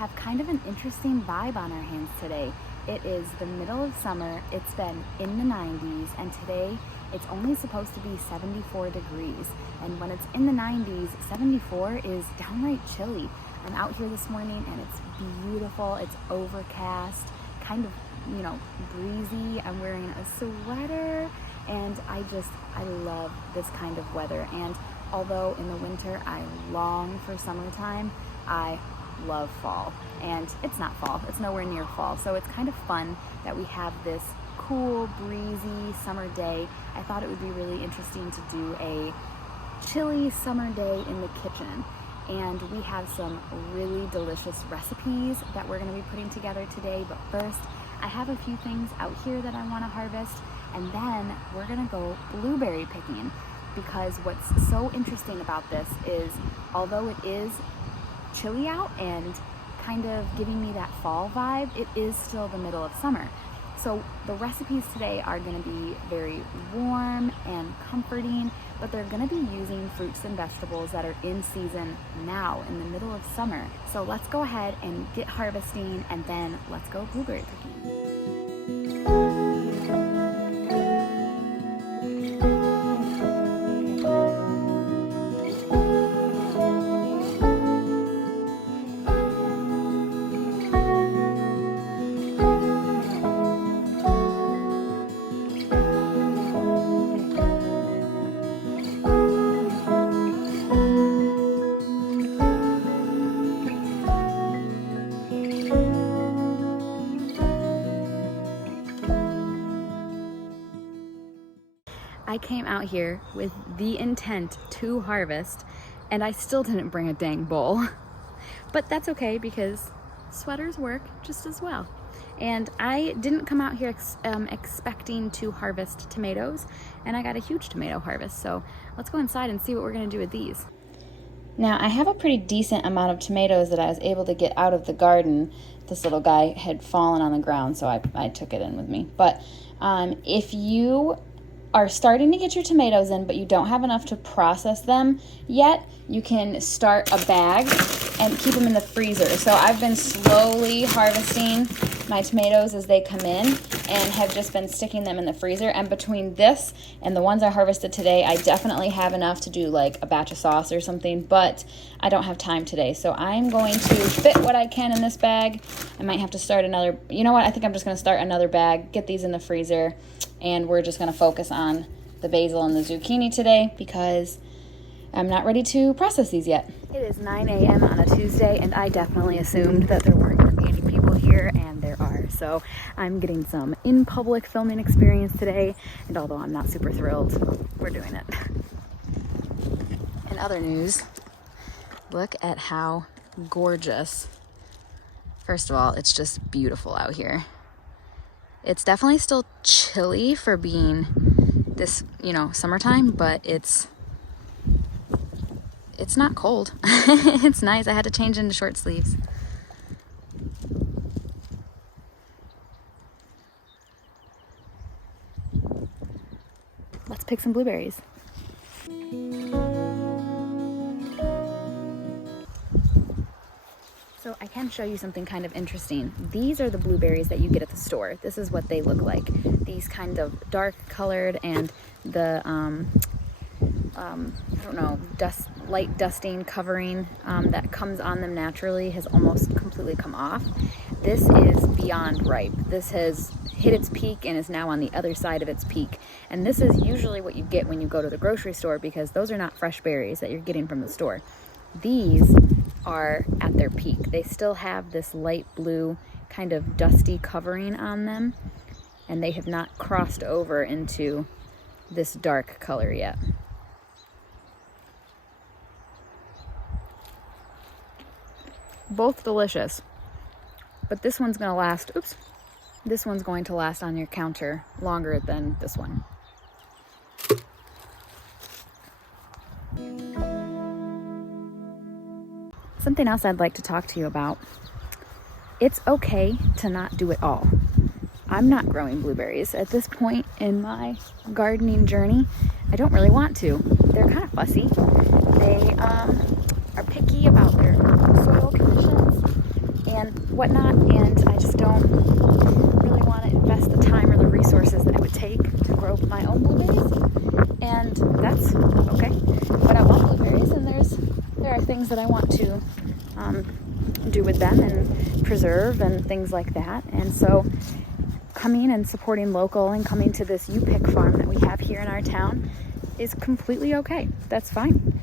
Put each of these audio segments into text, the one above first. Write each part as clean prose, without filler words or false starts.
have kind of an interesting vibe on our hands today. It is the middle of summer, it's been in the 90s, and today it's only supposed to be 74 degrees. And when it's in the 90s, 74 is downright chilly. I'm out here this morning and it's beautiful, it's overcast, kind of, breezy. I'm wearing a sweater and I love this kind of weather. And although in the winter I long for summertime, I love fall. And it's not fall, it's nowhere near fall. So it's kind of fun that we have this cool, breezy summer day. I thought it would be really interesting to do a chilly summer day in the kitchen. And we have some really delicious recipes that we're going to be putting together today. But first, I have a few things out here that I want to harvest, and then we're going to go blueberry picking, because what's so interesting about this is, although it is chilly out and kind of giving me that fall vibe, it is still the middle of summer. So the recipes today are going to be very warm and comforting, but they're going to be using fruits and vegetables that are in season now in the middle of summer. So let's go ahead and get harvesting, and then let's go blueberry picking. I came out here with the intent to harvest, and I still didn't bring a dang bowl. But that's okay, because sweaters work just as well. And I didn't come out here expecting to harvest tomatoes, and I got a huge tomato harvest. So let's go inside and see what we're gonna do with these. Now, I have a pretty decent amount of tomatoes that I was able to get out of the garden. This little guy had fallen on the ground, so I took it in with me. But if you are starting to get your tomatoes in, but you don't have enough to process them yet, you can start a bag and keep them in the freezer. So I've been slowly harvesting my tomatoes as they come in and have just been sticking them in the freezer. And between this and the ones I harvested today, I definitely have enough to do like a batch of sauce or something, but I don't have time today. So I'm going to fit what I can in this bag. I might have to start another, you know what, I think I'm just gonna start another bag, get these in the freezer, and we're just gonna focus on the basil and the zucchini today because I'm not ready to process these yet. It is 9 a.m. on a Tuesday, and I definitely assumed that there weren't gonna be any people here, and there are. So I'm getting some in-public filming experience today, and although I'm not super thrilled, we're doing it. In other news, look at how gorgeous. First of all, it's just beautiful out here. It's definitely still chilly for being this, summertime, but it's not cold. It's nice. I had to change into short sleeves. Let's pick some blueberries. So I can show you something kind of interesting. These are the blueberries that you get at the store. This is what they look like. These kind of dark colored, and the light dusting covering that comes on them naturally has almost completely come off. This is beyond ripe. This has hit its peak and is now on the other side of its peak. And this is usually what you get when you go to the grocery store, because those are not fresh berries that you're getting from the store. These are at their peak. They still have this light blue kind of dusty covering on them, and they have not crossed over into this dark color yet. Both delicious, but this one's going to last, this one's going to last on your counter longer than this one. Something else I'd like to talk to you about. It's okay to not do it all. I'm not growing blueberries at this point in my gardening journey. I don't really want to. They're kind of fussy. They are picky about their soil conditions, and whatnot, and I just don't really want to invest the time or the resources that it would take to grow my own blueberries, and that's okay. But I want blueberries, and there are things that I want to do with them and preserve and things like that. And so coming and supporting local and coming to this Uppbeat farm that we have here in our town is completely okay. That's fine.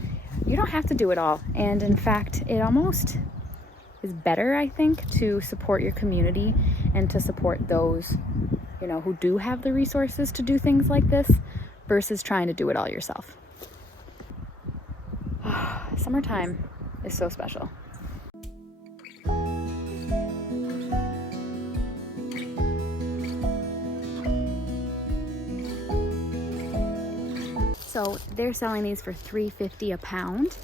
You don't have to do it all. And in fact, it almost is better, I think, to support your community and to support those, who do have the resources to do things like this versus trying to do it all yourself. Summertime is so special. So they're selling these for $3.50 a pound,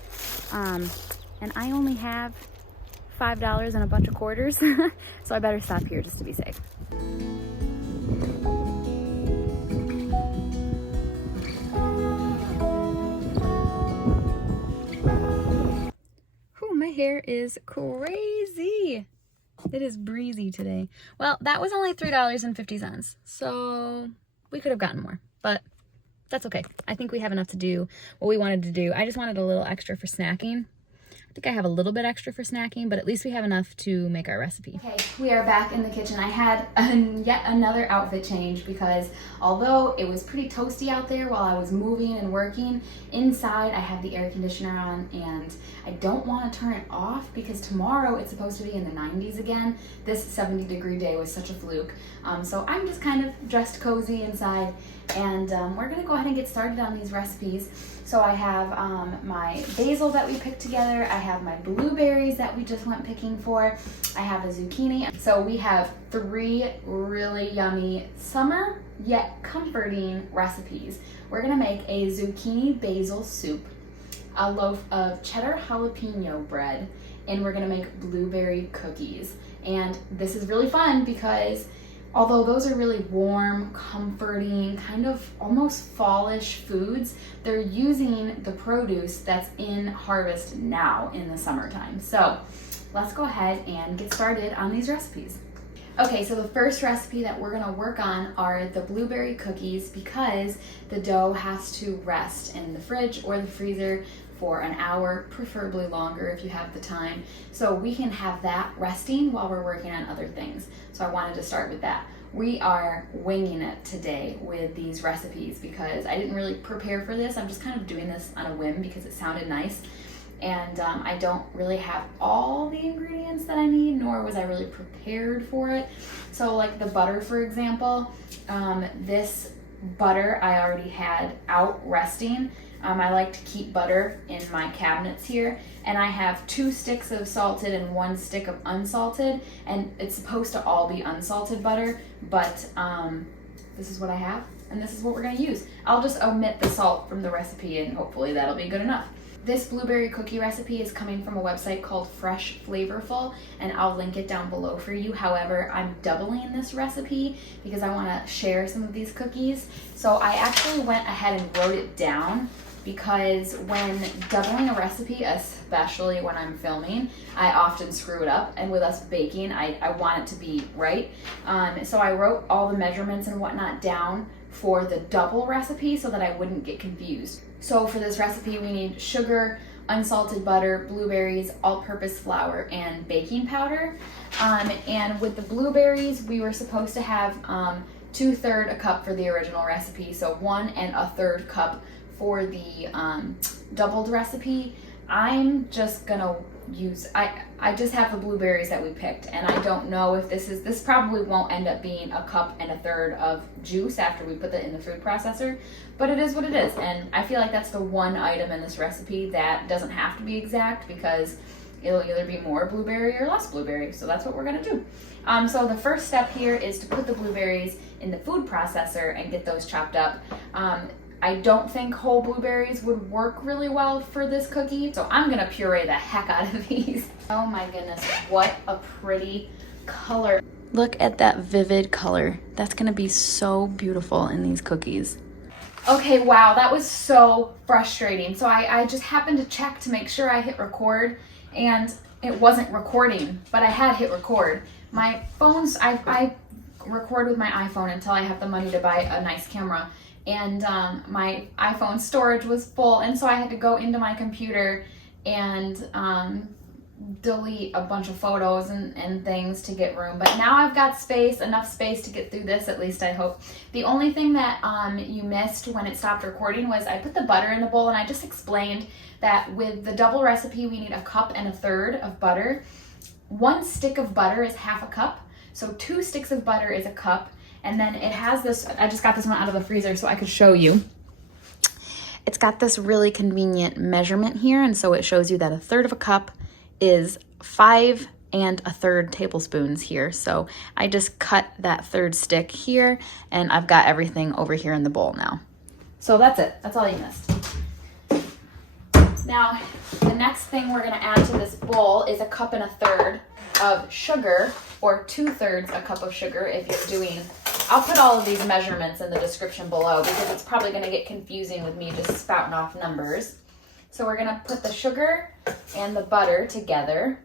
and I only have $5 and a bunch of quarters, so I better stop here just to be safe. Whew, my hair is crazy. It is breezy today. Well, that was only $3.50, so we could have gotten more, but that's okay. I think we have enough to do what we wanted to do. I just wanted a little extra for snacking. I think I have a little bit extra for snacking, but at least we have enough to make our recipe. Okay, we are back in the kitchen. I had yet another outfit change because although it was pretty toasty out there while I was moving and working, inside I have the air conditioner on and I don't want to turn it off because tomorrow it's supposed to be in the 90s again. This 70-degree day was such a fluke. So I'm just kind of dressed cozy inside, and we're gonna go ahead and get started on these recipes. So I have my basil that we picked together. I have my blueberries that we just went picking for. I have a zucchini. So we have 3 really yummy summer yet comforting recipes. We're gonna make a zucchini basil soup, a loaf of cheddar jalapeno bread, and we're gonna make blueberry cookies. And this is really fun because although those are really warm, comforting, kind of almost fallish foods, they're using the produce that's in harvest now in the summertime. So let's go ahead and get started on these recipes. Okay, so the first recipe that we're gonna work on are the blueberry cookies because the dough has to rest in the fridge or the freezer for an hour, preferably longer if you have the time. So we can have that resting while we're working on other things. So I wanted to start with that. We are winging it today with these recipes because I didn't really prepare for this. I'm just kind of doing this on a whim because it sounded nice. And I don't really have all the ingredients that I need, nor was I really prepared for it. So like the butter, for example, this butter I already had out resting. I like to keep butter in my cabinets here, and I have 2 sticks of salted and 1 stick of unsalted, and it's supposed to all be unsalted butter, but this is what I have, and this is what we're gonna use. I'll just omit the salt from the recipe, and hopefully that'll be good enough. This blueberry cookie recipe is coming from a website called Fresh Flavorful, and I'll link it down below for you. However, I'm doubling this recipe because I want to share some of these cookies. So I actually went ahead and wrote it down because when doubling a recipe, especially when I'm filming, I often screw it up. And with us baking, I want it to be right. So I wrote all the measurements and whatnot down for the double recipe so that I wouldn't get confused. So for this recipe, we need sugar, unsalted butter, blueberries, all-purpose flour, and baking powder. And with the blueberries, we were supposed to have 2/3 a cup for the original recipe, so 1 1/3 cup for the doubled recipe. I'm just gonna use, I just have the blueberries that we picked, and I don't know if this probably won't end up being 1 1/3 cup of juice after we put that in the food processor, but it is what it is. And I feel like that's the one item in this recipe that doesn't have to be exact because it'll either be more blueberry or less blueberry. So that's what we're gonna do. So the first step here is to put the blueberries in the food processor and get those chopped up. I don't think whole blueberries would work really well for this cookie, so I'm gonna puree the heck out of these. Oh my goodness, what a pretty color. Look at that vivid color. That's gonna be so beautiful in these cookies. Okay, wow, that was so frustrating. So I just happened to check to make sure I hit record, and it wasn't recording, but I had hit record. My phone's, I record with my iPhone until I have the money to buy a nice camera. And my iPhone storage was full, and so I had to go into my computer and delete a bunch of photos and things to get room. But now I've got space, enough space to get through this, at least I hope. The only thing that you missed when it stopped recording was I put the butter in the bowl, and I just explained that with the double recipe we need 1 1/3 cups of butter. 1 stick of butter is 1/2 cup, so 2 sticks of butter is 1 cup. And then it has this, I just got this one out of the freezer so I could show you. It's got this really convenient measurement here, and so it shows you that 1/3 cup is 5 1/3 tablespoons here. So I just cut that 1/3 stick here, and I've got everything over here in the bowl now. So that's it, that's all you missed. Now, the next thing we're gonna add to this bowl is 1 1/3 cups of sugar, or 2/3 cup of sugar if you're doing, I'll put all of these measurements in the description below because it's probably gonna get confusing with me just spouting off numbers. So we're gonna put the sugar and the butter together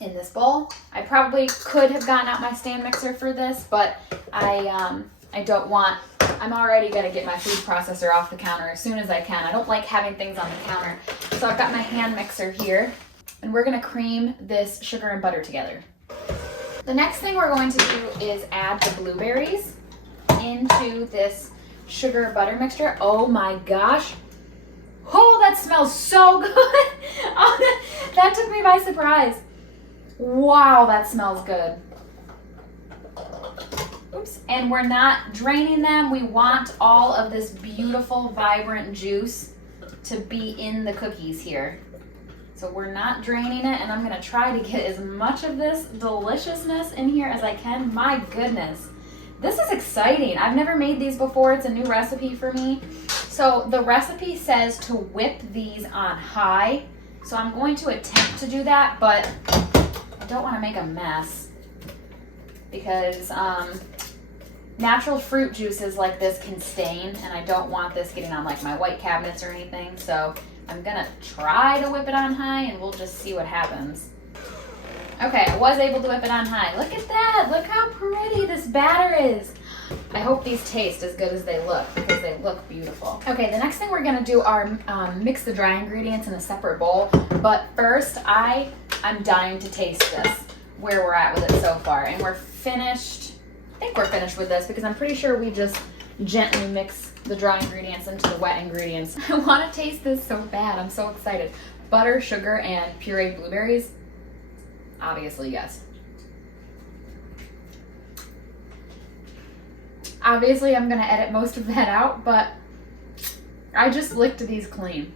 in this bowl. I probably could have gotten out my stand mixer for this, but I don't want, I'm already gonna get my food processor off the counter as soon as I can. I don't like having things on the counter. So I've got my hand mixer here, and we're gonna cream this sugar and butter together. The next thing we're going to do is add the blueberries into this sugar butter mixture. Oh my gosh. Oh, that smells so good. Oh, that took me by surprise. Wow, that smells good. Oops. And we're not draining them. We want all of this beautiful, vibrant juice to be in the cookies here. So we're not draining it, and I'm gonna try to get as much of this deliciousness in here as I can. My goodness, this is exciting. I've never made these before. It's a new recipe for me. So the recipe says to whip these on high. So I'm going to attempt to do that, but I don't wanna make a mess because natural fruit juices like this can stain, and I don't want this getting on like my white cabinets or anything. So I'm gonna try to whip it on high, and we'll just see what happens. Okay, I was able to whip it on high. Look at that, look how pretty this batter is. I hope these taste as good as they look because they look beautiful. Okay, the next thing we're gonna do are mix the dry ingredients in a separate bowl. But first, I'm dying to taste this, where we're at with it so far. And we're finished, I think we're finished with this because I'm pretty sure we just gently mix the dry ingredients into the wet ingredients. I want to taste this so bad. I'm so excited. Butter, sugar, and pureed blueberries. Obviously, yes. Obviously, I'm going to edit most of that out, but I just licked these clean.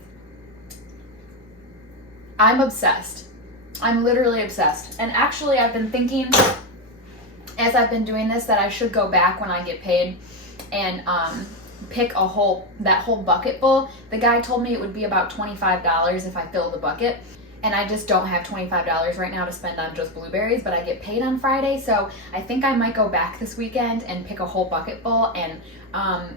I'm obsessed. I'm literally obsessed. And actually, I've been thinking, as I've been doing this, that I should go back when I get paid and pick that whole bucket full. The guy told me it would be about $25 if I filled the bucket, and I just don't have $25 right now to spend on just blueberries, but I get paid on Friday, so I think I might go back this weekend and pick a whole bucket full and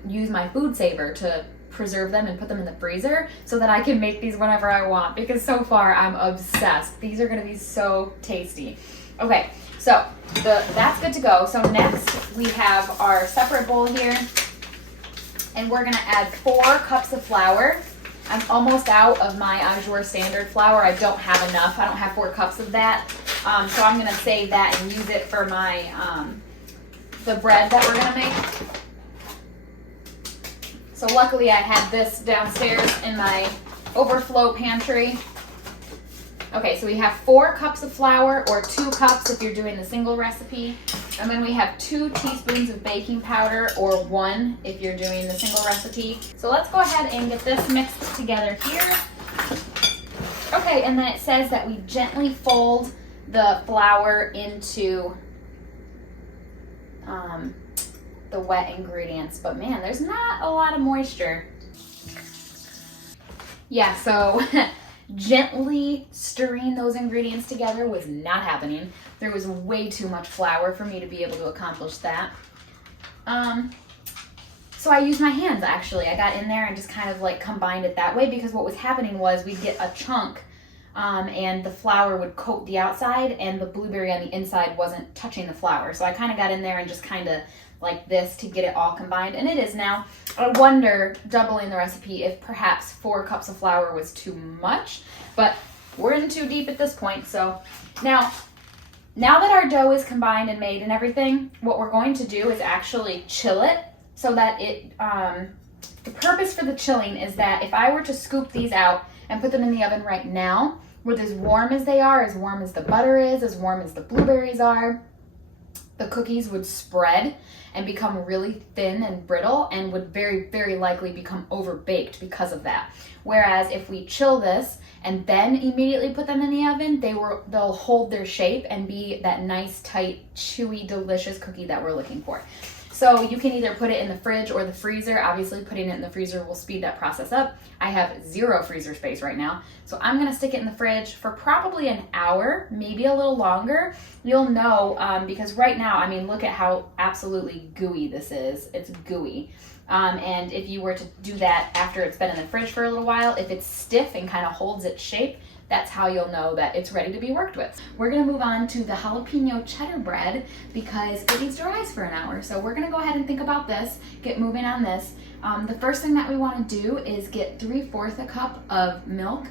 use my food saver to preserve them and put them in the freezer so that I can make these whenever I want, because so far I'm obsessed. These are gonna be so tasty. Okay, so that's good to go. So next we have our separate bowl here, and we're gonna add 4 cups of flour. I'm almost out of my Azure standard flour. I don't have enough. I don't have 4 cups of that. So I'm gonna save that and use it for my the bread that we're gonna make. So luckily I had this downstairs in my overflow pantry. Okay, so we have 4 cups of flour, or 2 cups if you're doing the single recipe. And then we have 2 teaspoons of baking powder, or 1 if you're doing the single recipe. So let's go ahead and get this mixed together here. Okay, and then it says that we gently fold the flour into the wet ingredients. But man, there's not a lot of moisture. Yeah, so gently stirring those ingredients together was not happening. There was way too much flour for me to be able to accomplish that. So I used my hands, actually. I got in there and just kind of like combined it that way, because what was happening was we'd get a chunk and the flour would coat the outside and the blueberry on the inside wasn't touching the flour. So I kind of got in there and just kind of like this to get it all combined, and it is now. I wonder, doubling the recipe, if perhaps 4 cups of flour was too much, but we're in too deep at this point. So now that our dough is combined and made and everything, what we're going to do is actually chill it so that it, the purpose for the chilling is that if I were to scoop these out and put them in the oven right now, with as warm as they are, as warm as the butter is, as warm as the blueberries are, the cookies would spread and become really thin and brittle and would very, very likely become overbaked because of that. Whereas if we chill this and then immediately put them in the oven, they'll hold their shape and be that nice, tight, chewy, delicious cookie that we're looking for. So you can either put it in the fridge or the freezer. Obviously, putting it in the freezer will speed that process up. I have 0 freezer space right now, so I'm gonna stick it in the fridge for probably an hour, maybe a little longer. You'll know, because right now, I mean, look at how absolutely gooey this is. It's gooey. And if you were to do that after it's been in the fridge for a little while, if it's stiff and kind of holds its shape, that's how you'll know that it's ready to be worked with. We're gonna move on to the jalapeno cheddar bread because it needs to rise for an hour. So we're gonna go ahead and think about this, get moving on this. The first thing that we wanna do is get 3/4 a cup of milk,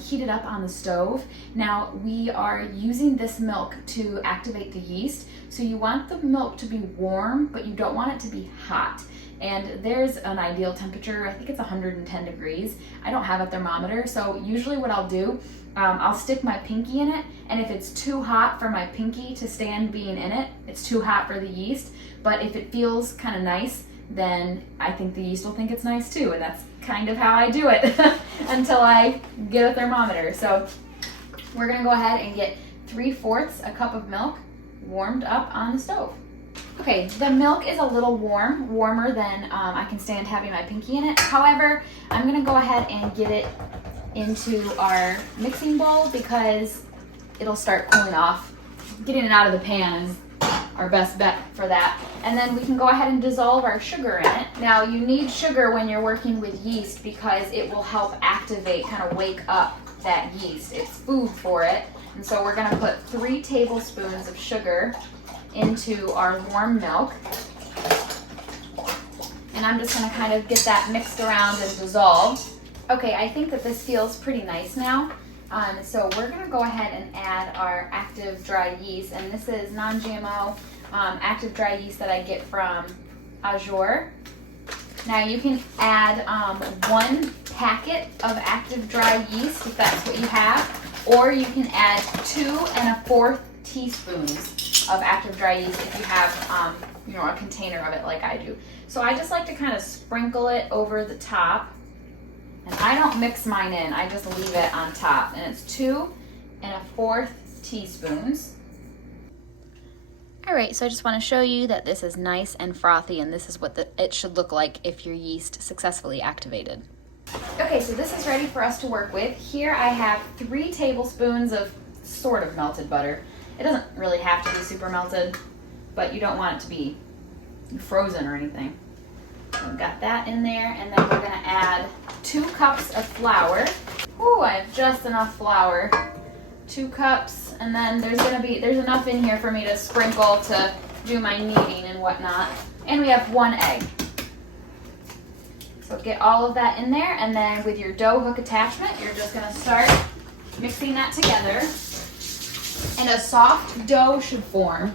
heat it up on the stove. Now we are using this milk to activate the yeast. So you want the milk to be warm, but you don't want it to be hot. And there's an ideal temperature. I think it's 110 degrees. I don't have a thermometer, so usually what I'll do, I'll stick my pinky in it, and if it's too hot for my pinky to stand being in it, it's too hot for the yeast. But if it feels kind of nice, then I think the yeast will think it's nice too, and that's kind of how I do it until I get a thermometer. So we're gonna go ahead and get 3/4 a cup of milk warmed up on the stove. Okay, the milk is a little warmer than I can stand having my pinky in it. However, I'm gonna go ahead and get it into our mixing bowl because it'll start cooling off. Getting it out of the pan is our best bet for that. And then we can go ahead and dissolve our sugar in it. Now you need sugar when you're working with yeast because it will help activate, kind of wake up that yeast. It's food for it. And so we're gonna put 3 tablespoons of sugar into our warm milk. And I'm just gonna kind of get that mixed around and dissolved. Okay, I think that this feels pretty nice now. So we're gonna go ahead and add our active dry yeast, and this is non-GMO active dry yeast that I get from Azure. Now you can add 1 packet of active dry yeast if that's what you have, or you can add 2 1/4 teaspoons of active dry yeast if you have a container of it like I do. So I just like to kind of sprinkle it over the top, and I don't mix mine in, I just leave it on top, and it's 2 1/4 teaspoons. All right, so I just want to show you that this is nice and frothy, and this is what it should look like if your yeast successfully activated. Okay, so this is ready for us to work with. Here I have 3 tablespoons of sort of melted butter. It doesn't really have to be super melted, but you don't want it to be frozen or anything. So I've got that in there, and then we're gonna add 2 cups of flour. Ooh, I have just enough flour. 2 cups, and then there's enough in here for me to sprinkle to do my kneading and whatnot. And we have 1 egg. So get all of that in there, and then with your dough hook attachment, you're just gonna start mixing that together. And a soft dough should form.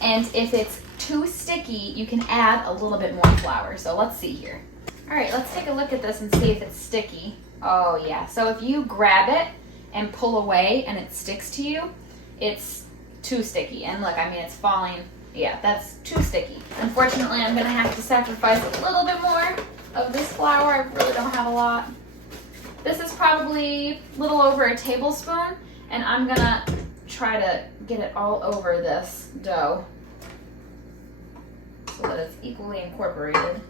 And if it's too sticky, you can add a little bit more flour. So let's see here. All right, let's take a look at this and see if it's sticky. Oh yeah, so if you grab it and pull away and it sticks to you, it's too sticky. And look, I mean, it's falling. Yeah, that's too sticky. Unfortunately, I'm gonna have to sacrifice a little bit more of this flour. I really don't have a lot. This is probably a little over a tablespoon, and I'm gonna try to get it all over this dough so that it's equally incorporated.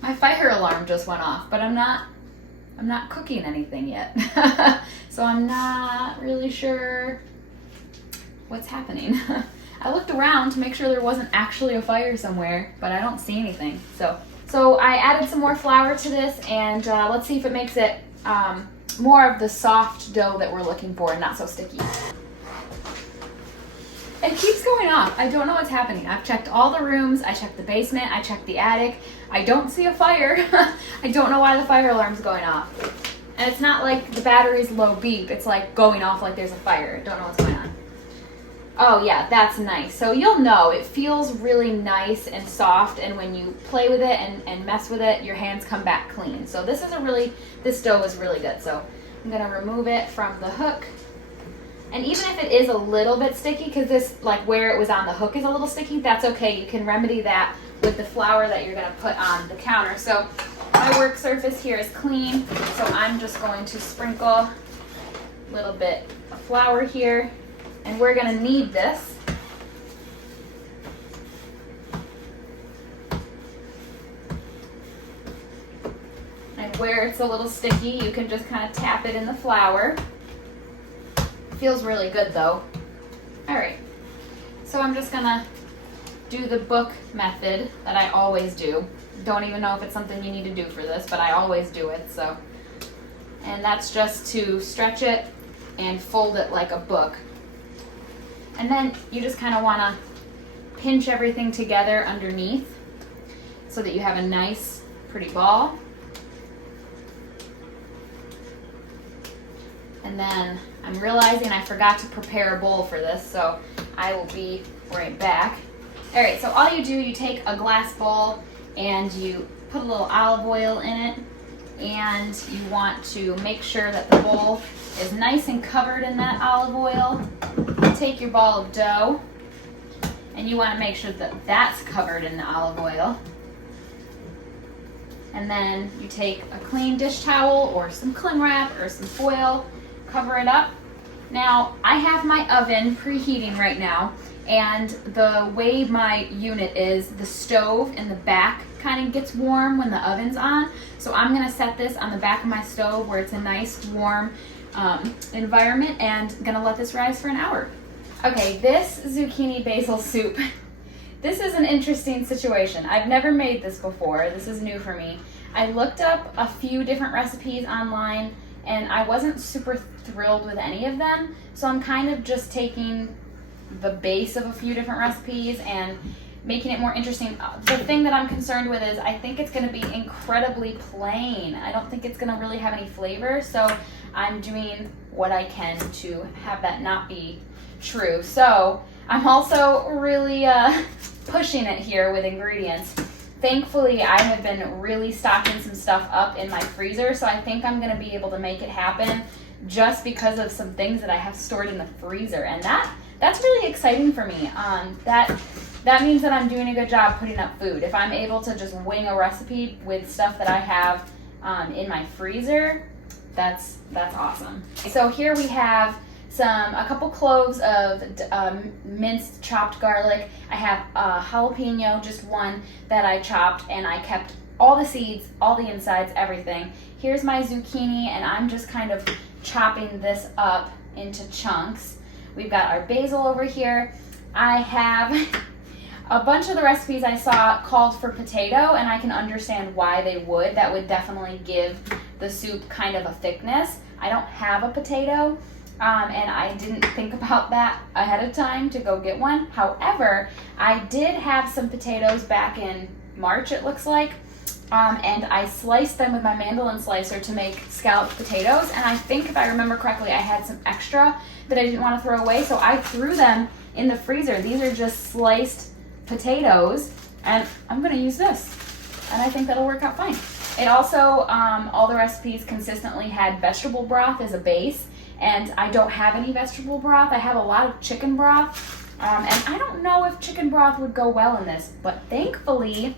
My fire alarm just went off, but I'm not cooking anything yet. So I'm not really sure what's happening. I looked around to make sure there wasn't actually a fire somewhere, but I don't see anything. So I added some more flour to this, and let's see if it makes it more of the soft dough that we're looking for and not so sticky. It keeps going off. I don't know what's happening. I've checked all the rooms. I checked the basement. I checked the attic. I don't see a fire. I don't know why the fire alarm's going off. And it's not like the battery's low beep. It's like going off like there's a fire. Don't know what's going on. Oh yeah, that's nice. So you'll know it feels really nice and soft, and when you play with it and mess with it, your hands come back clean. So this dough is really good. So I'm gonna remove it from the hook. And even if it is a little bit sticky, because this, like where it was on the hook is a little sticky, that's okay. You can remedy that with the flour that you're gonna put on the counter. So my work surface here is clean, so I'm just going to sprinkle a little bit of flour here, and we're gonna knead this. And where it's a little sticky, you can just kind of tap it in the flour. Feels really good though. All right, so I'm just gonna do the book method that I always do. Don't even know if it's something you need to do for this, but I always do it, so. And that's just to stretch it and fold it like a book. And then you just kind of wanna pinch everything together underneath so that you have a nice, pretty ball. And then I'm realizing I forgot to prepare a bowl for this, so I will be right back. All right, so all you do, you take a glass bowl and you put a little olive oil in it, and you want to make sure that the bowl is nice and covered in that olive oil. Take your ball of dough, and you want to make sure that that's covered in the olive oil. And then you take a clean dish towel or some cling wrap or some foil, cover it up. Now, I have my oven preheating right now, and the way my unit is, the stove in the back kind of gets warm when the oven's on. So I'm gonna set this on the back of my stove where it's a nice warm environment, and gonna let this rise for an hour. Okay, this zucchini basil soup, this is an interesting situation. I've never made this before. This is new for me. I looked up a few different recipes online, and I wasn't super thrilled with any of them. So I'm kind of just taking the base of a few different recipes and making it more interesting. The thing that I'm concerned with is I think it's gonna be incredibly plain. I don't think it's gonna really have any flavor, so I'm doing what I can to have that not be true. So I'm also really pushing it here with ingredients. Thankfully, I have been really stocking some stuff up in my freezer, so I think I'm gonna be able to make it happen just because of some things that I have stored in the freezer, and that's really exciting for me. That means that I'm doing a good job putting up food. If I'm able to just wing a recipe with stuff that I have in my freezer, that's awesome. So here we have a couple cloves of minced chopped garlic. I have a jalapeno, just one that I chopped, and I kept all the seeds, all the insides, everything. Here's my zucchini, and I'm just kind of chopping this up into chunks. We've got our basil over here. I have a bunch of the recipes I saw called for potato, and I can understand why they would. That would definitely give the soup kind of a thickness. I don't have a potato, and I didn't think about that ahead of time to go get one. However, I did have some potatoes back in March, it looks like, and I sliced them with my mandolin slicer to make scalloped potatoes, and I think if I remember correctly, I had some extra that I didn't want to throw away, so I threw them in the freezer. These are just sliced potatoes, and I'm gonna use this, and I think that'll work out fine. It also, all the recipes consistently had vegetable broth as a base, and I don't have any vegetable broth. I have a lot of chicken broth, and I don't know if chicken broth would go well in this, but thankfully,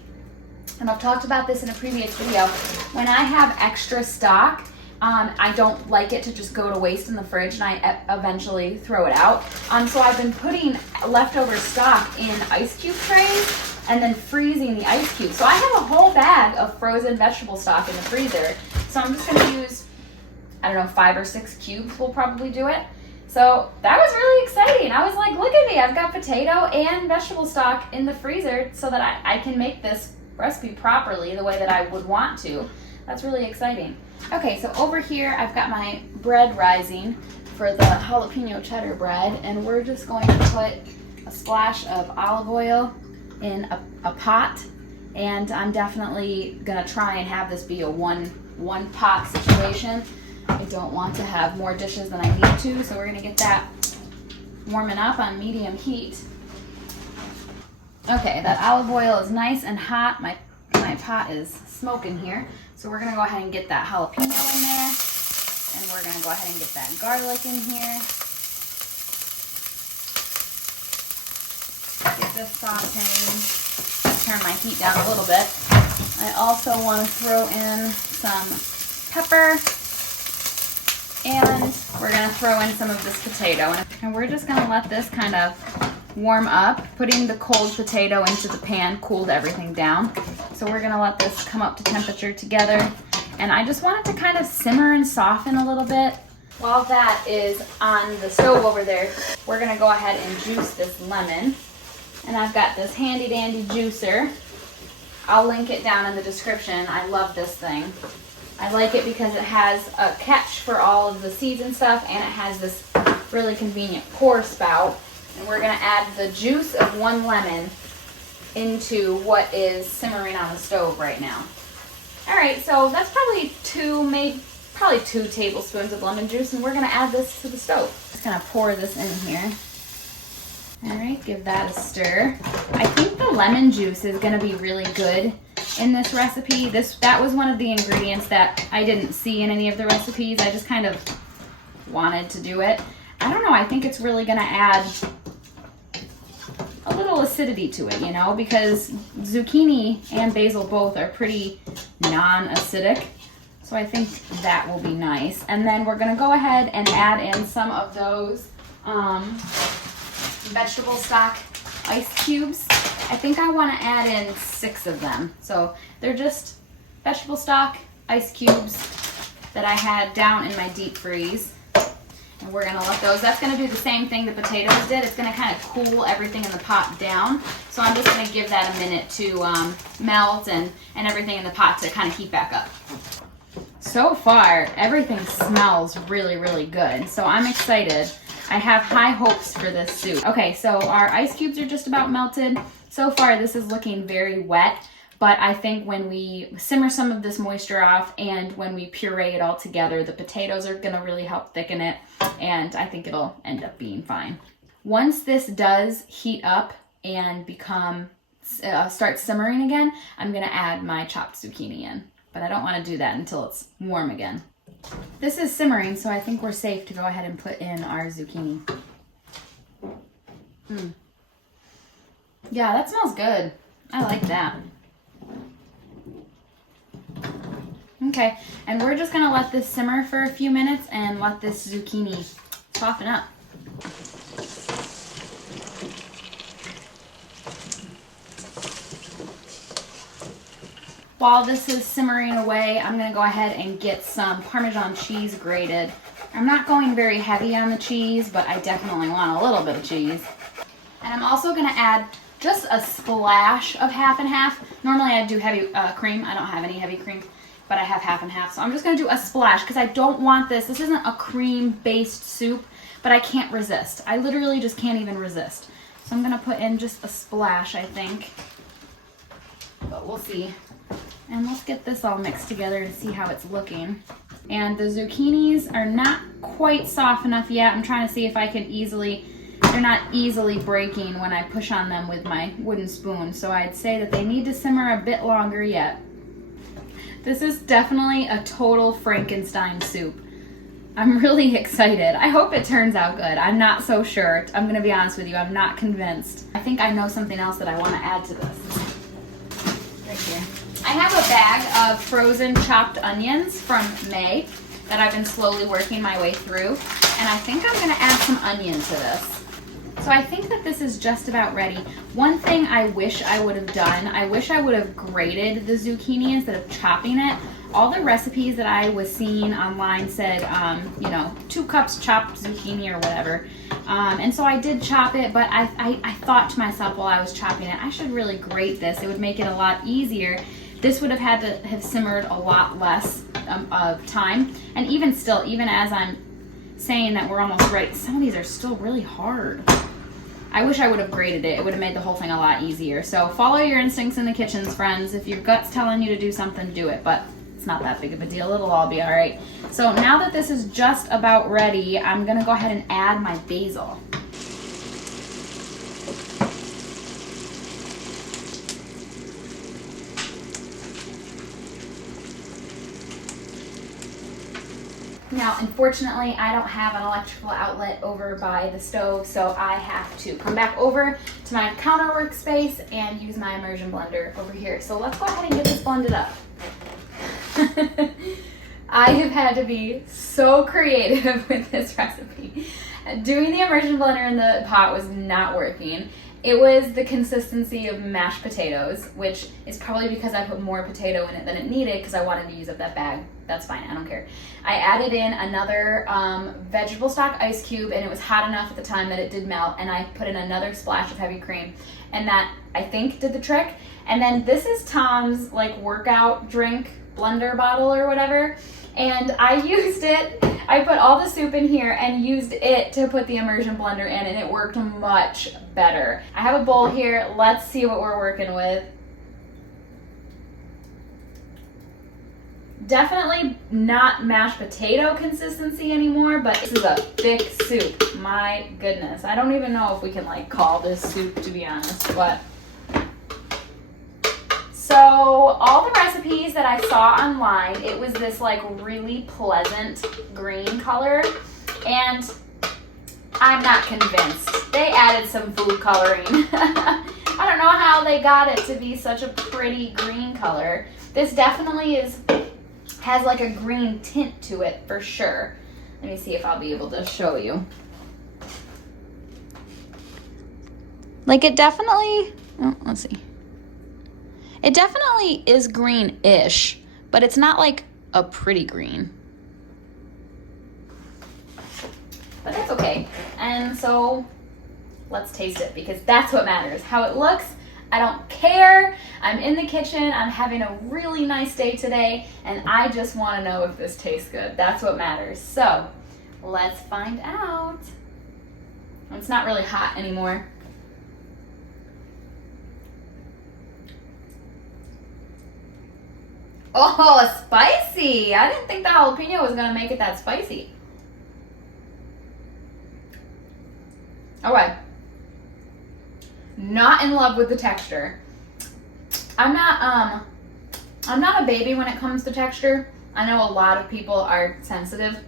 and I've talked about this in a previous video, when I have extra stock, I don't like it to just go to waste in the fridge, and I eventually throw it out. So I've been putting leftover stock in ice cube trays and then freezing the ice cubes. So I have a whole bag of frozen vegetable stock in the freezer. So I'm just gonna use, I don't know, 5 or 6 cubes will probably do it. So that was really exciting. I was like, look at me, I've got potato and vegetable stock in the freezer so that I can make this recipe properly the way that I would want to. that's really exciting. Okay, so over here I've got my bread rising for the jalapeno cheddar bread, and we're just going to put a splash of olive oil in a pot, and I'm definitely gonna try and have this be a one pot situation. I don't want to have more dishes than I need to, so we're gonna get that warming up on medium heat. Okay, that olive oil is nice and hot. My pot is smoking here, so we're gonna go ahead and get that jalapeno in there, and we're gonna go ahead and get that garlic in here. Get this sauteing. Turn my heat down a little bit. I also want to throw in some pepper, and we're gonna throw in some of this potato, and we're just gonna let this kind of warm up. Putting the cold potato into the pan cooled everything down. So we're gonna let this come up to temperature together. And I just want it to kind of simmer and soften a little bit. While that is on the stove over there, we're gonna go ahead and juice this lemon. And I've got this handy dandy juicer. I'll link it down in the description. I love this thing. I like it because it has a catch for all of the seeds and stuff, and it has this really convenient pour spout. And we're gonna add the juice of 1 lemon into what is simmering on the stove right now. All right, so that's probably 2 tablespoons of lemon juice, and we're gonna add this to the stove. Just gonna pour this in here. All right, give that a stir. I think the lemon juice is gonna be really good in this recipe. That was one of the ingredients that I didn't see in any of the recipes. I just kind of wanted to do it. I don't know, I think it's really gonna add a little acidity to it, you know, because zucchini and basil both are pretty non-acidic. So I think that will be nice. And then we're gonna go ahead and add in some of those vegetable stock ice cubes. I think I wanna add in 6 of them. So they're just vegetable stock ice cubes that I had down in my deep freeze. And we're gonna let those, that's gonna do the same thing the potatoes did. It's gonna kind of cool everything in the pot down. So I'm just gonna give that a minute to melt and everything in the pot to kind of heat back up. So far, everything smells really, really good. So I'm excited. I have high hopes for this soup. Okay, so our ice cubes are just about melted. So far, this is looking very wet. But I think when we simmer some of this moisture off and when we puree it all together, the potatoes are gonna really help thicken it, and I think it'll end up being fine. Once this does heat up and start simmering again, I'm gonna add my chopped zucchini in. But I don't wanna do that until it's warm again. This is simmering, so I think we're safe to go ahead and put in our zucchini. Yeah, that smells good. I like that. Okay, and we're just gonna let this simmer for a few minutes and let this zucchini soften up. While this is simmering away, I'm gonna go ahead and get some Parmesan cheese grated. I'm not going very heavy on the cheese, but I definitely want a little bit of cheese. And I'm also gonna add just a splash of half and half. Normally I do heavy cream. I don't have any heavy cream, but I have half and half. So I'm just gonna do a splash because I don't want this. This isn't a cream-based soup, but I can't resist. I literally just can't even resist. So I'm gonna put in just a splash, I think. But we'll see. And let's get this all mixed together and see how it's looking. And the zucchinis are not quite soft enough yet. I'm trying to see if I can they're not easily breaking when I push on them with my wooden spoon. So I'd say that they need to simmer a bit longer yet. This is definitely a total Frankenstein soup. I'm really excited. I hope it turns out good. I'm not so sure. I'm gonna be honest with you, I'm not convinced. I think I know something else that I wanna add to this. Right here. I have a bag of frozen chopped onions from May that I've been slowly working my way through. And I think I'm gonna add some onion to this. So I think that this is just about ready. One thing I wish I would have done, I wish I would have grated the zucchini instead of chopping it. All the recipes that I was seeing online said, 2 cups chopped zucchini or whatever. And so I did chop it, but I thought to myself while I was chopping it, I should really grate this. It would make it a lot easier this would have had to have simmered a lot less of time. And even still, even as I'm saying that we're almost ready, some of these are still really hard. I wish I would have grated it. It would have made the whole thing a lot easier. So follow your instincts in the kitchens, friends. If your gut's telling you to do something, do it. But it's not that big of a deal. It'll all be all right. So now that this is just about ready, I'm gonna go ahead and add my basil. Now, unfortunately, I don't have an electrical outlet over by the stove, so I have to come back over to my counter workspace and use my immersion blender over here. So let's go ahead and get this blended up. I have had to be so creative with this recipe. Doing the immersion blender in the pot was not working. It was the consistency of mashed potatoes, which is probably because I put more potato in it than it needed because I wanted to use up that bag. That's fine, I don't care. I added in another vegetable stock ice cube, and it was hot enough at the time that it did melt, and I put in another splash of heavy cream, and that, I think, did the trick. And then this is Tom's like workout drink blender bottle or whatever, and I used it. I put all the soup in here and used it to put the immersion blender in, and it worked much better. I have a bowl here. Let's see what we're working with. Definitely not mashed potato consistency anymore, but this is a thick soup. My goodness. I don't even know if we can like call this soup, to be honest, but so all the recipes that I saw online, it was this like really pleasant green color, and I'm not convinced. They added some food coloring. I don't know how they got it to be such a pretty green color. This definitely has like a green tint to it for sure. Let me see if I'll be able to show you. Like it definitely, oh, let's see. It definitely is green-ish, but it's not like a pretty green. But that's okay. And so let's taste it because that's what matters. How it looks, I don't care. I'm in the kitchen, I'm having a really nice day today, and I just want to know if this tastes good. That's what matters. So let's find out. It's not really hot anymore. Oh, spicy! I didn't think the jalapeno was gonna make it that spicy. Okay. Not in love with the texture. I'm not a baby when it comes to texture. I know a lot of people are sensitive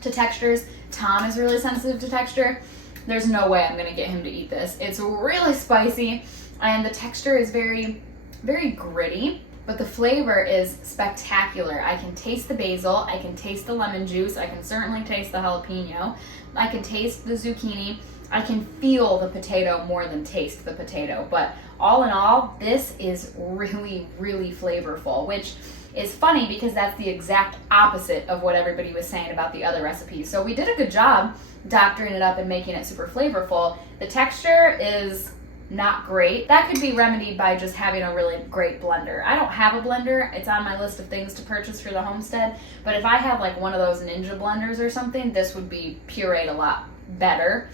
to textures. Tom is really sensitive to texture. There's no way I'm gonna get him to eat this. It's really spicy, and the texture is very, very gritty. But the flavor is spectacular. I can taste the basil, I can taste the lemon juice, I can certainly taste the jalapeno, I can taste the zucchini, I can feel the potato more than taste the potato. But all in all, this is really, really flavorful, which is funny because that's the exact opposite of what everybody was saying about the other recipes. So we did a good job doctoring it up and making it super flavorful. The texture is not great. That could be remedied by just having a really great blender. I don't have a blender. It's on my list of things to purchase for the homestead, but if I had like one of those Ninja blenders or something, this would be pureed a lot better.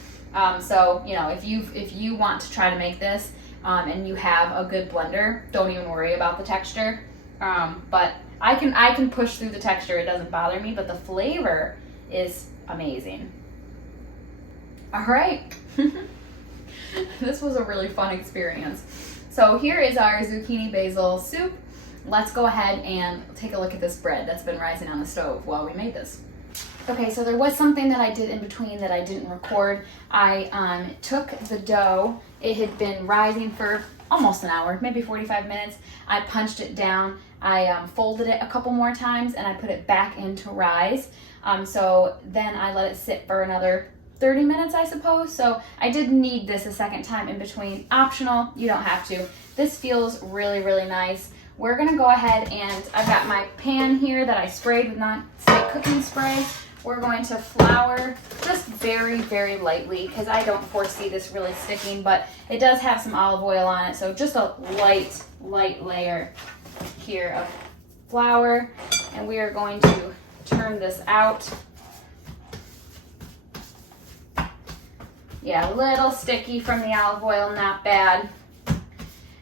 So, you know, if you want to try to make this and you have a good blender, don't even worry about the texture. But I can push through the texture. It doesn't bother me, but the flavor is amazing. All right. This was a really fun experience. So here is our zucchini basil soup. Let's go ahead and take a look at this bread that's been rising on the stove while we made this. Okay, so there was something that I did in between that I didn't record. I took the dough. It had been rising for almost an hour, maybe 45 minutes. I punched it down. I folded it a couple more times and I put it back into rise. So then I let it sit for another 30 minutes, I suppose. So I did need this a second time in between. Optional, you don't have to. This feels really, really nice. We're gonna go ahead and I've got my pan here that I sprayed with non-stick cooking spray. we're going to flour just very, very lightly because I don't foresee this really sticking, but it does have some olive oil on it. So just a light layer here of flour, and we are going to turn this out. Yeah, a little sticky from the olive oil, not bad.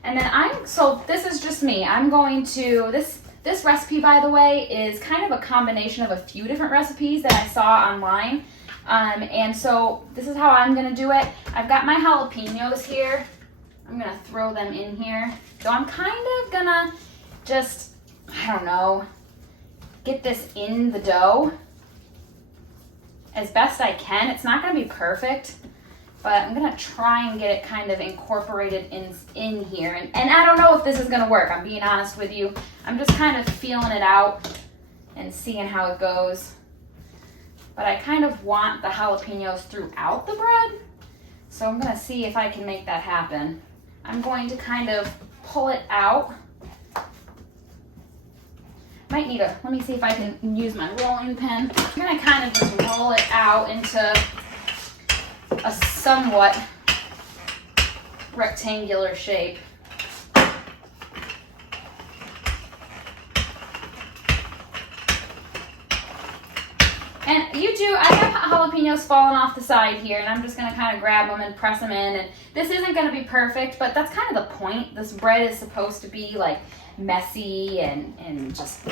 And then so this is just me. I'm going to, this recipe, by the way, is kind of a combination of a few different recipes that I saw online. And so this is how I'm gonna do it. I've got my jalapenos here. I'm gonna throw them in here. So I'm kind of gonna just, I don't know, get this in the dough as best I can. It's not gonna be perfect, but I'm gonna try and get it kind of incorporated in here. And I don't know if this is gonna work, I'm being honest with you. I'm just kind of feeling it out and seeing how it goes. But I kind of want the jalapenos throughout the bread, so I'm gonna see if I can make that happen. I'm going to kind of pull it out. Might need let me see if I can use my rolling pin. I'm gonna kind of just roll it out into a somewhat rectangular shape. And I have jalapenos falling off the side here, and I'm just gonna kind of grab them and press them in. And this isn't gonna be perfect, but that's kind of the point. This bread is supposed to be like messy and just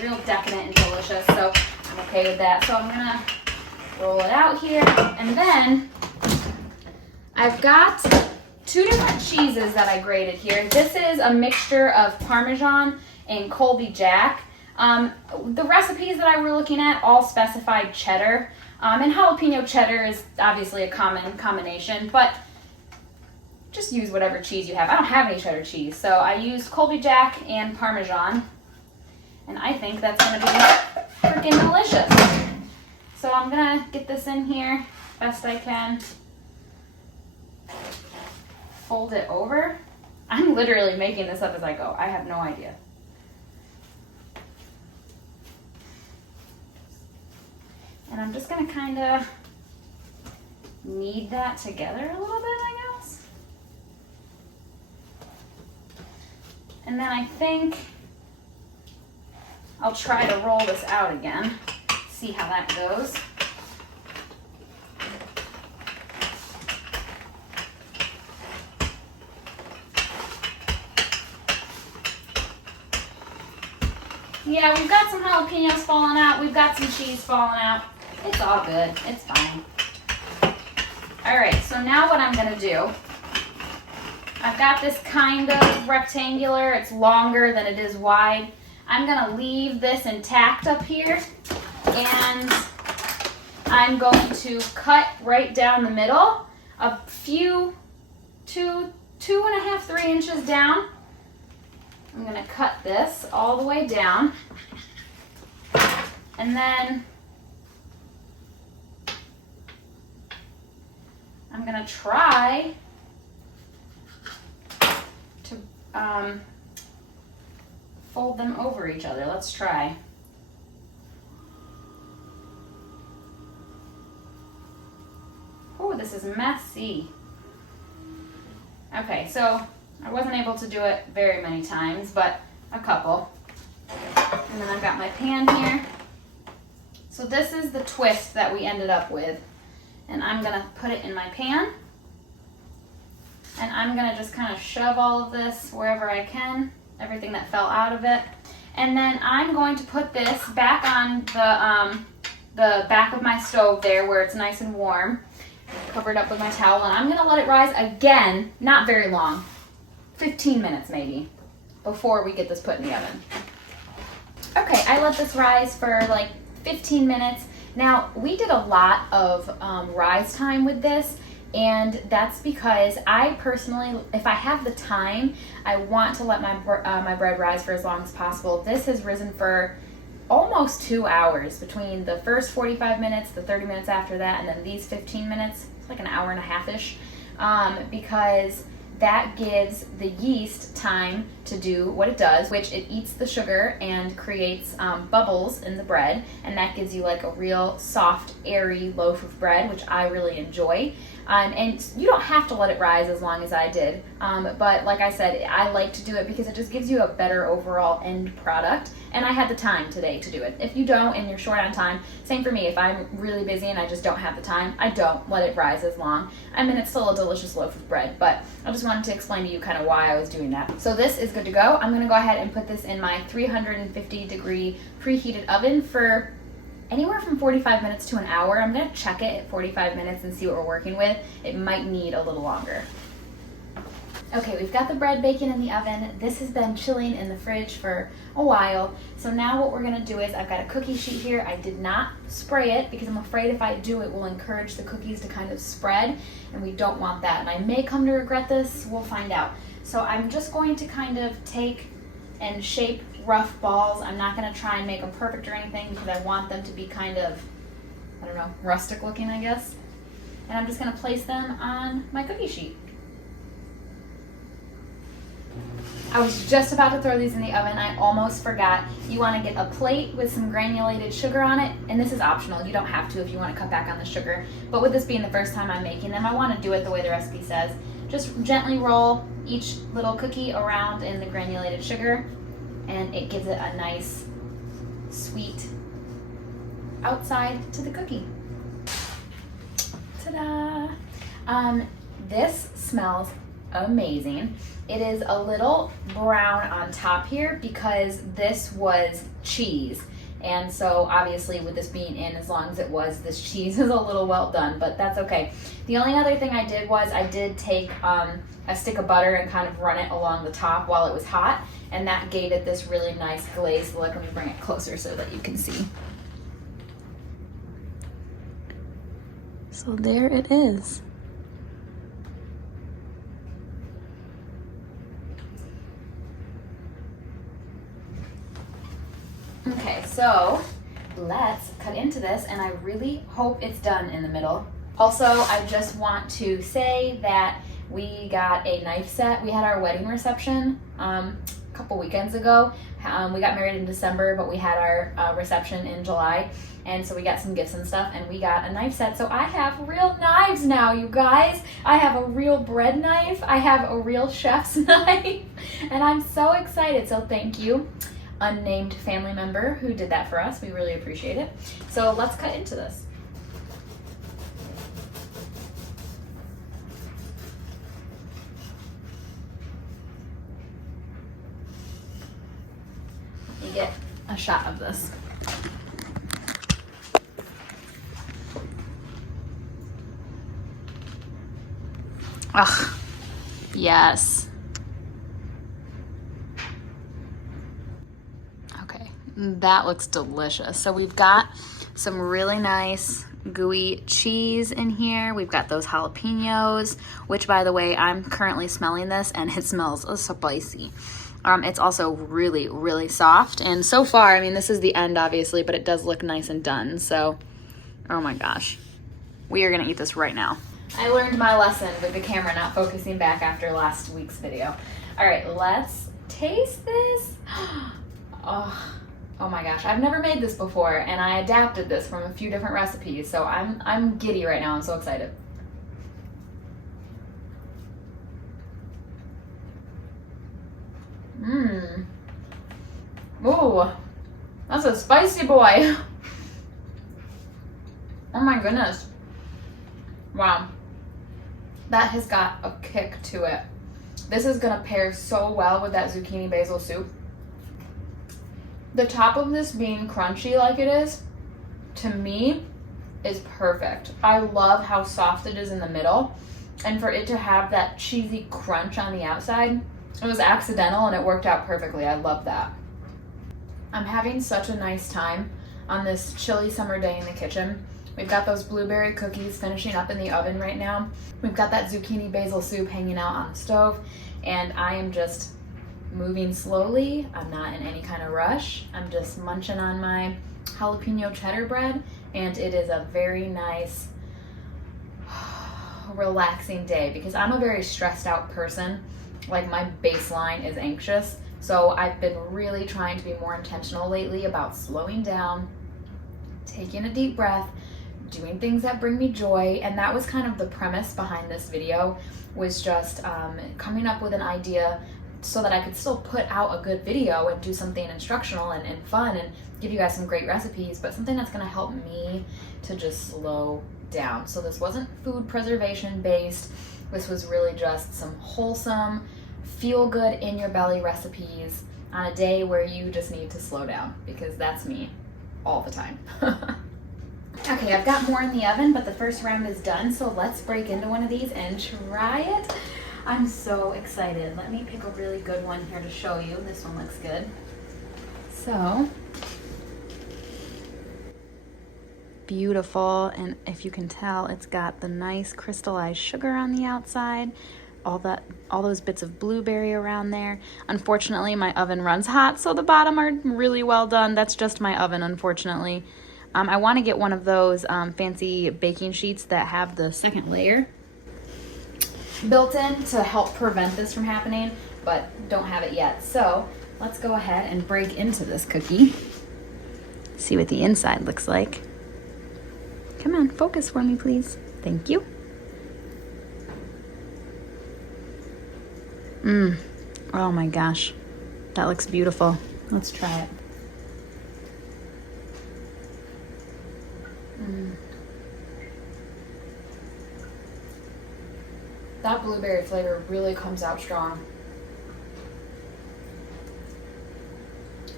real decadent and delicious, so I'm okay with that. So I'm gonna roll it out here, and then I've got two different cheeses that I grated here. This is a mixture of Parmesan and Colby Jack. The recipes that I were looking at all specified cheddar, and jalapeno cheddar is obviously a common combination, but just use whatever cheese you have. I don't have any cheddar cheese, so I used Colby Jack and Parmesan, and I think that's gonna be freaking delicious. So I'm gonna get this in here best I can. Fold it over. I'm literally making this up as I go. I have no idea. And I'm just gonna kind of knead that together a little bit, I guess. And then I think I'll try to roll this out again, see how that goes. Yeah, we've got some jalapenos falling out. We've got some cheese falling out. It's all good. It's fine. All right, so now what I'm gonna do, I've got this kind of rectangular. It's longer than it is wide. I'm gonna leave this intact up here, and I'm going to cut right down the middle, a few, 2.5, 3 inches down. I'm gonna cut this all the way down, and then I'm gonna try to fold them over each other. Let's try. Oh, this is messy. Okay, so I wasn't able to do it very many times, but a couple. And then I've got my pan here. So this is the twist that we ended up with. And I'm gonna put it in my pan. And I'm gonna just kind of shove all of this wherever I can, everything that fell out of it. And then I'm going to put this back on the back of my stove there where it's nice and warm, covered up with my towel. And I'm gonna let it rise again, not very long, 15 minutes maybe, before we get this put in the oven. Okay, I let this rise for like 15 minutes. Now, we did a lot of rise time with this, and that's because I personally, if I have the time, I want to let my bread rise for as long as possible. This has risen for almost 2 hours, between the first 45 minutes, the 30 minutes after that, and then these 15 minutes. It's like an hour and a half-ish, because that gives the yeast time to do what it does, which it eats the sugar and creates bubbles in the bread, and that gives you like a real soft, airy loaf of bread, which I really enjoy. And you don't have to let it rise as long as I did, but like I said, I like to do it because it just gives you a better overall end product, and I had the time today to do it. If you don't and you're short on time, same for me. If I'm really busy and I just don't have the time, I don't let it rise as long. I mean, it's still a delicious loaf of bread, but I just wanted to explain to you kind of why I was doing that. So this is good to go. I'm gonna go ahead and put this in my 350-degree preheated oven for anywhere from 45 minutes to an hour. I'm gonna check it at 45 minutes and see what we're working with. It might need a little longer. Okay, we've got the bread baking in the oven. This has been chilling in the fridge for a while. So now what we're gonna do is, I've got a cookie sheet here. I did not spray it because I'm afraid if I do, it will encourage the cookies to kind of spread, and we don't want that. And I may come to regret this, we'll find out. So I'm just going to kind of take and shape rough balls. I'm not gonna try and make them perfect or anything because I want them to be kind of, I don't know, rustic looking, I guess. And I'm just gonna place them on my cookie sheet. I was just about to throw these in the oven. I almost forgot. You want to get a plate with some granulated sugar on it, and this is optional. You don't have to if you want to cut back on the sugar. But with this being the first time I'm making them, I want to do it the way the recipe says. Just gently roll each little cookie around in the granulated sugar, and it gives it a nice, sweet outside to the cookie. Ta-da! This smells amazing. It is a little brown on top here because this was cheese, and so obviously with this being in as long as it was, this cheese is a little well done, but that's okay. The only other thing I did was I did take a stick of butter and kind of run it along the top while it was hot, and that gave it this really nice glaze. Look, let me bring it closer so that you can see. So there it is. Okay, so let's cut into this, and I really hope it's done in the middle. Also, I just want to say that we got a knife set. We had our wedding reception a couple weekends ago. We got married in December, but we had our reception in July, and so we got some gifts and stuff, and we got a knife set. So I have real knives now, you guys. I have a real bread knife. I have a real chef's knife, and I'm so excited. So thank you, unnamed family member who did that for us. We really appreciate it. So let's cut into this. You get a shot of this. Ugh, yes. Okay, that looks delicious. So we've got some really nice gooey cheese in here. We've got those jalapenos, which by the way, I'm currently smelling this and it smells spicy. It's also really, really soft. And so far, I mean, this is the end obviously, but it does look nice and done. So, oh my gosh, we are gonna eat this right now. I learned my lesson with the camera not focusing back after last week's video. All right, let's taste this. Oh my gosh, I've never made this before, and I adapted this from a few different recipes, so I'm giddy right now. I'm so excited. Ooh, that's a spicy boy. Oh my goodness. Wow. That has got a kick to it. This is gonna pair so well with that zucchini basil soup. The top of this being crunchy like it is, to me, is perfect. I love how soft it is in the middle, and for it to have that cheesy crunch on the outside, it was accidental and it worked out perfectly. I love that. I'm having such a nice time on this chilly summer day in the kitchen. We've got those blueberry cookies finishing up in the oven right now. We've got that zucchini basil soup hanging out on the stove, and I am just moving slowly. I'm not in any kind of rush. I'm just munching on my jalapeno cheddar bread, and it is a very nice, relaxing day because I'm a very stressed out person, like my baseline is anxious. So I've been really trying to be more intentional lately about slowing down, taking a deep breath, doing things that bring me joy. And that was kind of the premise behind this video, was just coming up with an idea so that I could still put out a good video and do something instructional and fun and give you guys some great recipes, but something that's gonna help me to just slow down. So this wasn't food preservation based. This was really just some wholesome, feel good in your belly recipes on a day where you just need to slow down, because that's me all the time. Okay, I've got more in the oven, but the first round is done, so let's break into one of these and try it. I'm so excited. Let me pick a really good one here to show you. This one looks good. So, beautiful, and if you can tell, it's got the nice crystallized sugar on the outside, all those bits of blueberry around there. Unfortunately, my oven runs hot, so the bottom are really well done. That's just my oven, unfortunately. I want to get one of those fancy baking sheets that have the second layer built in to help prevent this from happening, but don't have it yet. So let's go ahead and break into this cookie. See what the inside looks like. Come on, focus for me, please. Thank you. Oh my gosh, that looks beautiful. Let's try it. That blueberry flavor really comes out strong.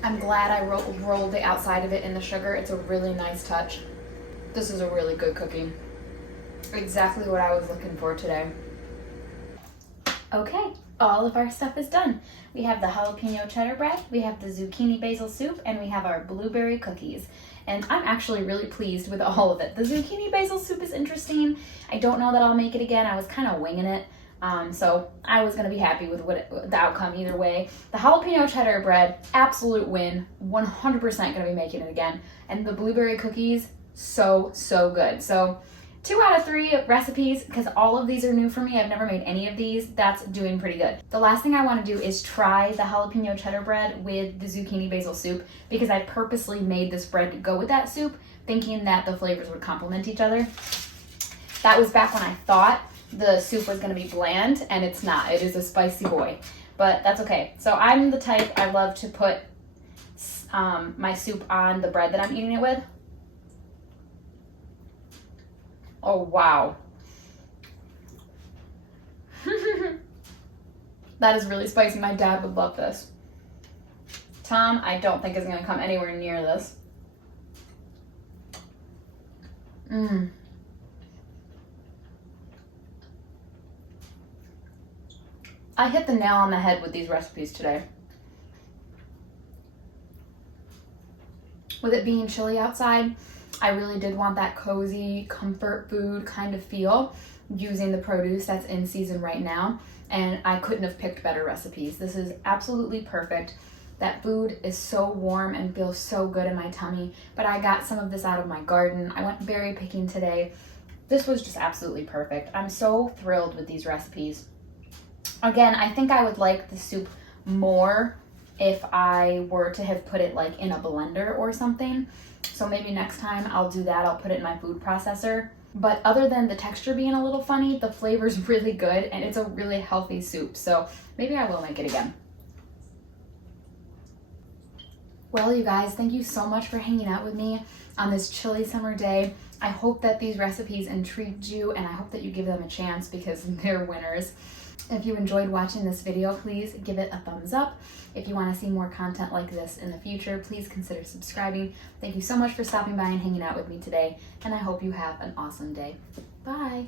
I'm glad I rolled the outside of it in the sugar. It's a really nice touch. This is a really good cookie. Exactly what I was looking for today. Okay, all of our stuff is done. We have the jalapeno cheddar bread, we have the zucchini basil soup, and we have our blueberry cookies. And I'm actually really pleased with all of it. The zucchini basil soup is interesting. I don't know that I'll make it again. I was kind of winging it. So I was gonna be happy with the outcome either way. The jalapeno cheddar bread, absolute win. 100% gonna be making it again. And the blueberry cookies, so good. So 2 out of 3 recipes, because all of these are new for me. I've never made any of these. That's doing pretty good. The last thing I want to do is try the jalapeno cheddar bread with the zucchini basil soup, because I purposely made this bread to go with that soup, thinking that the flavors would complement each other. That was back when I thought the soup was going to be bland, and it's not. It is a spicy boy, but that's okay. So I'm the type, I love to put my soup on the bread that I'm eating it with. Oh, wow. That is really spicy. My dad would love this. Tom, I don't think is going to come anywhere near this. I hit the nail on the head with these recipes today. With it being chilly outside, I really did want that cozy comfort food kind of feel using the produce that's in season right now, and I couldn't have picked better recipes. This is absolutely perfect. That food is so warm and feels so good in my tummy, but I got some of this out of my garden. I went berry picking today. This was just absolutely perfect. I'm so thrilled with these recipes. Again, I think I would like the soup more if I were to have put it like in a blender or something. So maybe next time I'll do that. I'll put it in my food processor. But other than the texture being a little funny, the flavor's really good and it's a really healthy soup. So maybe I will make it again. Well, you guys, thank you so much for hanging out with me on this chilly summer day. I hope that these recipes intrigued you, and I hope that you give them a chance because they're winners. If you enjoyed watching this video, please give it a thumbs up. If you want to see more content like this in the future, please consider subscribing. Thank you so much for stopping by and hanging out with me today, and I hope you have an awesome day. Bye.